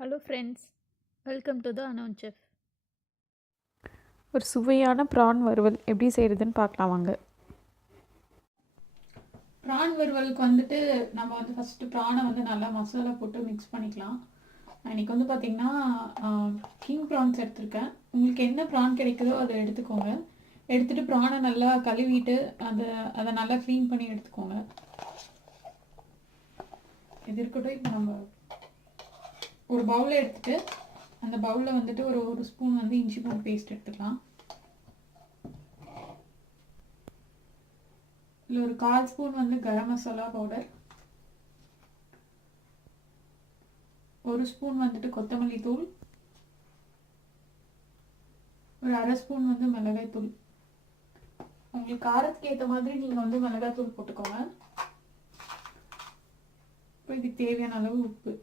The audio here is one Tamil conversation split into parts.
Hello friends, welcome to the unknown chef. ஒரு சுவையான ப்ரான் வறுவல் எப்படி செய்கிறதுன்னு பார்க்கலாம் வாங்க. ப்ரான் வறுவலுக்கு வந்துட்டு நம்ம வந்து ஃபஸ்ட்டு ப்ரானை வந்து நல்லா மசாலா போட்டு மிக்ஸ் பண்ணிக்கலாம். இன்றைக்கி வந்து பார்த்திங்கன்னா கிங் ப்ரான்ஸ் எடுத்திருக்கேன். உங்களுக்கு என்ன ப்ரான் கிடைக்குதோ அதை எடுத்துக்கோங்க. எடுத்துகிட்டு ப்ரானை நல்லா கழுவிட்டு அதை நல்லா க்ளீன் பண்ணி எடுத்துக்கோங்க. இது இருக்கட்டும். இப்போ நம்ம ஒரு பவுலில் எடுத்துகிட்டு அந்த பவுலில் வந்துட்டு ஒரு ஸ்பூன் வந்து இஞ்சி பூண்டு பேஸ்ட் எடுத்துக்கலாம். இதில் ஒரு 1/4 ஸ்பூன் வந்து கரம் மசாலா பவுடர், 1 ஸ்பூன் வந்துட்டு கொத்தமல்லி தூள், ஒரு 1/2 ஸ்பூன் வந்து மிளகாய் தூள். உங்களுக்கு காரத்துக்கு ஏற்ற மாதிரி நீங்கள் வந்து மிளகாய் தூள் போட்டுக்கோங்க. இப்போ இதுக்கு தேவையான அளவு உப்பு,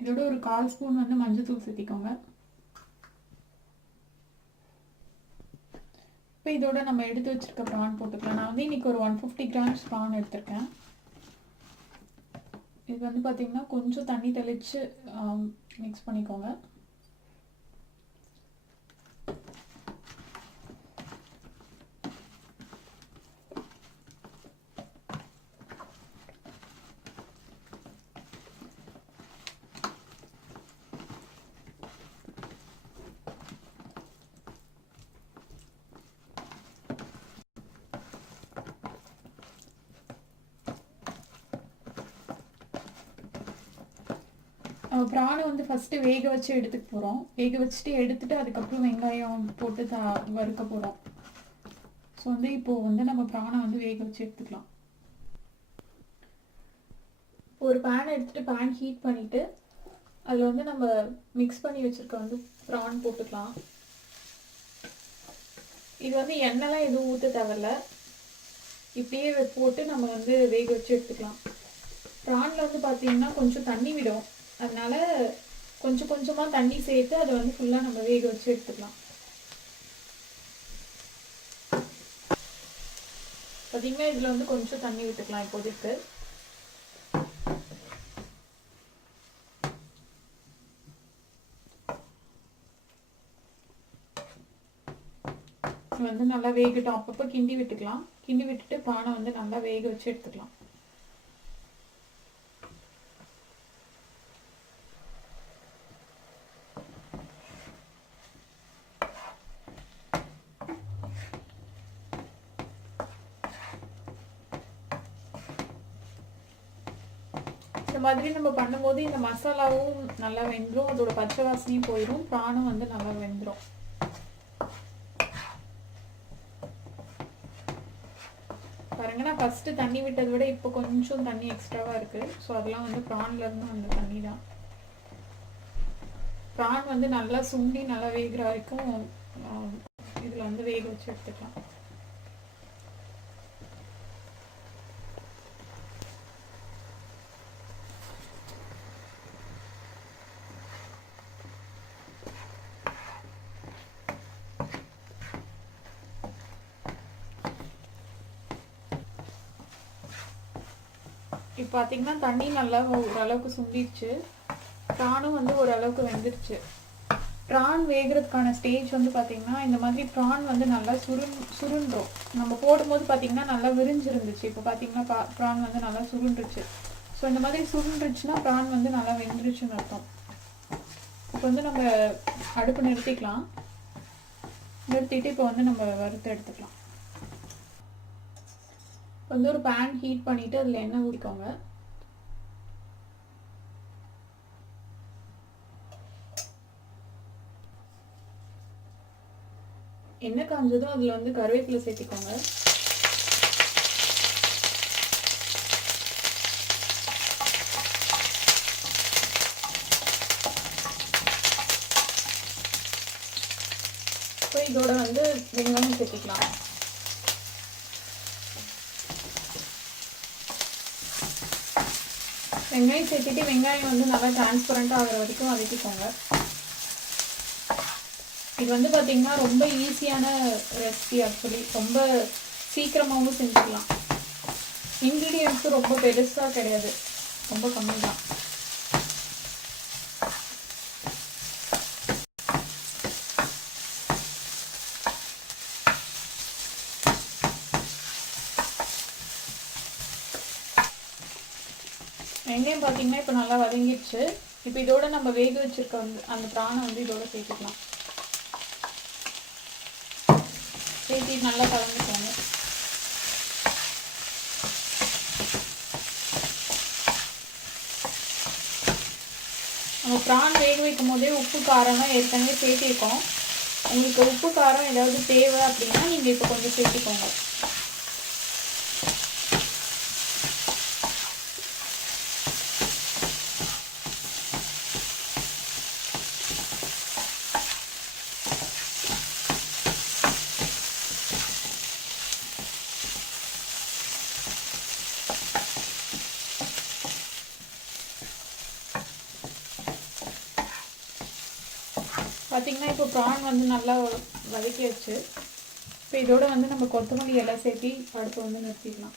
இதோட ஒரு 1/4 ஸ்பூன் வந்து மஞ்சள் தூள் சேர்த்திக்கோங்க. இப்போ இதோட நம்ம எடுத்து வச்சிருக்க ப்ரான் போட்டுக்கலாம். நான் வந்து இன்னைக்கு ஒரு 150 கிராம்ஸ் ப்ரான் எடுத்திருக்கேன். இது வந்து பார்த்தீங்கன்னா கொஞ்சம் தண்ணி தெளித்து மிக்ஸ் பண்ணிக்கோங்க. ப்ரானை வந்து ஃபஸ்ட்டு வேக வச்சு எடுத்துக்க போகிறோம். வேக வச்சுட்டு எடுத்துகிட்டு அதுக்கப்புறம் வெங்காயம் போட்டு வறுக்க போகிறோம். ஸோ வந்து இப்போது வந்து நம்ம ப்ரானை வந்து வேக வச்சு எடுத்துக்கலாம். ஒரு பேன் எடுத்துகிட்டு பேன் ஹீட் பண்ணிவிட்டு அதில் வந்து நம்ம மிக்ஸ் பண்ணி வச்சுருக்க வந்து ப்ரான் போட்டுக்கலாம். இது வந்து எண்ணெய்லாம் எதுவும் ஊற்ற தேவையில்ல, இப்படியே போட்டு நம்ம வந்து வேக வச்சு எடுத்துக்கலாம். ப்ரானில் வந்து பார்த்திங்கன்னா கொஞ்சம் தண்ணி விடும், அதனால கொஞ்சம் கொஞ்சமாக தண்ணி சேர்த்து அதை வந்து ஃபுல்லாக நம்ம வேக வச்சு எடுத்துக்கலாம். பார்த்தீங்கன்னா இதில் வந்து கொஞ்சம் தண்ணி விட்டுக்கலாம் இப்போதைக்கு. வந்து நல்லா வேகட்டும். அப்பப்போ கிண்டி விட்டுக்கலாம். கிண்டி விட்டுட்டு பானை வந்து நல்லா வேக வச்சு எடுத்துக்கலாம். இந்த மாதிரி நம்ம பண்ணும்போது இந்த மசாலாவும் நல்லா வெந்துடும், அதோட பச்சை வாசனையும் போயிடும், ப்ரானும் வந்து நல்லா வெந்துடும். பாருங்க, நான் ஃபஸ்ட்டு தண்ணி விட்டதை விட இப்போ கொஞ்சம் தண்ணி எக்ஸ்ட்ராவாக இருக்குது. ஸோ அதெல்லாம் வந்து ப்ரான்லேருந்து அந்த தண்ணி தான். ப்ரான் வந்து நல்லா சுண்டி நல்லா வேகிற வரைக்கும் இதில் வந்து வேக வச்சு எடுத்துக்கலாம். இப்போ பார்த்தீங்கன்னா தண்ணி நல்லா ஓரளவுக்கு சுண்டிடுச்சு, ப்ரானும் வந்து ஓரளவுக்கு வெந்துருச்சு. ப்ரான் வேகிறதுக்கான ஸ்டேஜ் வந்து பார்த்திங்கன்னா இந்த மாதிரி ப்ரான் வந்து நல்லா சுருண்டுரும். நம்ம போடும்போது பார்த்திங்கன்னா நல்லா விரிஞ்சிருந்துச்சு. இப்போ பார்த்திங்கன்னா ப்ரான் வந்து நல்லா சுருண்டுருச்சு. ஸோ இந்த மாதிரி சுருண்டுருச்சுன்னா ப்ரான் வந்து நல்லா வெந்துருச்சுன்னு அர்த்தம். இப்போ வந்து நம்ம அடுப்பு நிறுத்திக்கலாம். நிறுத்திட்டு இப்போ வந்து நம்ம வறுத்து எடுத்துக்கலாம். வந்து ஒரு பேன் ஹீட் பண்ணிவிட்டு அதில் எண்ணெய் ஊற்றிக்கோங்க. எண்ணெய் காஞ்சதும் அதில் வந்து கருவேப்பிலை சேர்த்திக்கோங்க. இப்போ இதோட வந்து வெங்காயம் சேர்த்திக்கலாம். வெங்காயம் சேர்த்துட்டு வெங்காயம் வந்து நல்லா டிரான்ஸ்பரண்டாக ஆகிற வரைக்கும் வதக்கிக்கோங்க. இது வந்து பார்த்திங்கன்னா ரொம்ப ஈஸியான ரெசிபி. ஆக்சுவலி ரொம்ப சீக்கிரமாகவும் செஞ்சுக்கலாம். இன்க்ரீடியன்ஸும் ரொம்ப பெருசாக கிடையாது, ரொம்ப கம்மி தான். வெங்காயம் பார்த்தீங்கன்னா இப்போ நல்லா வதங்கிடுச்சு. இப்போ இதோட நம்ம வேக வச்சிருக்க அந்த பிரானை வந்து இதோட சேர்த்துக்கலாம். சேர்த்து நல்லா கலந்துக்கோங்க. நம்ம பிரான் வேக வைக்கும் போதே உப்பு காரம்லாம் ஏற்கனவே சேர்த்திருக்கோம். உங்களுக்கு உப்பு காரம் ஏதாவது தேவை அப்படின்னா நீங்கள் இப்போ கொஞ்சம் சேர்த்திக்கோங்க. பார்த்திங்கன்னா இப்போ ப்ரான் வந்து நல்லா வதக்கி வச்சு இப்போ இதோட வந்து நம்ம கொத்தமல்லி எல்லாம் சேர்த்து அடுத்து வந்து நிறுத்திடலாம்.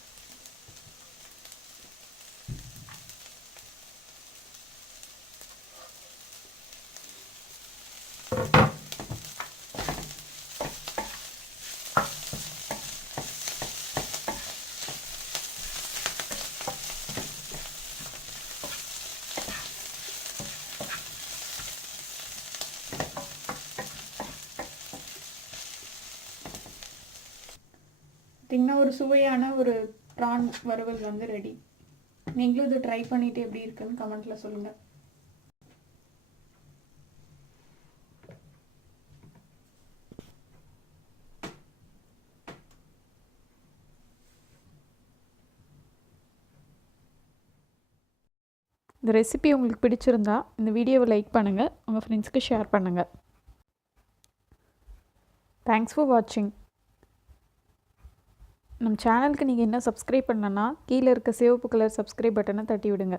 பார்த்திங்கன்னா ஒரு சுவையான ஒரு ப்ரான் வறுவல் வந்து ரெடி. நீங்களும் இது ட்ரை பண்ணிவிட்டு எப்படி இருக்குன்னு கமெண்ட்டில் சொல்லுங்கள். இந்த ரெசிபி உங்களுக்கு பிடிச்சிருந்தா இந்த வீடியோவை லைக் பண்ணுங்கள், உங்கள் ஃப்ரெண்ட்ஸ்க்கு ஷேர் பண்ணுங்கள். தேங்க்ஸ் ஃபார் வாட்சிங். நம்ம சேனலுக்கு நீங்கள் என்ன சப்ஸ்கிரைப் பண்ணலன்னா கீழே இருக்க சிவப்பு கலர் சப்ஸ்கிரைப் பட்டனை தட்டி விடுங்க.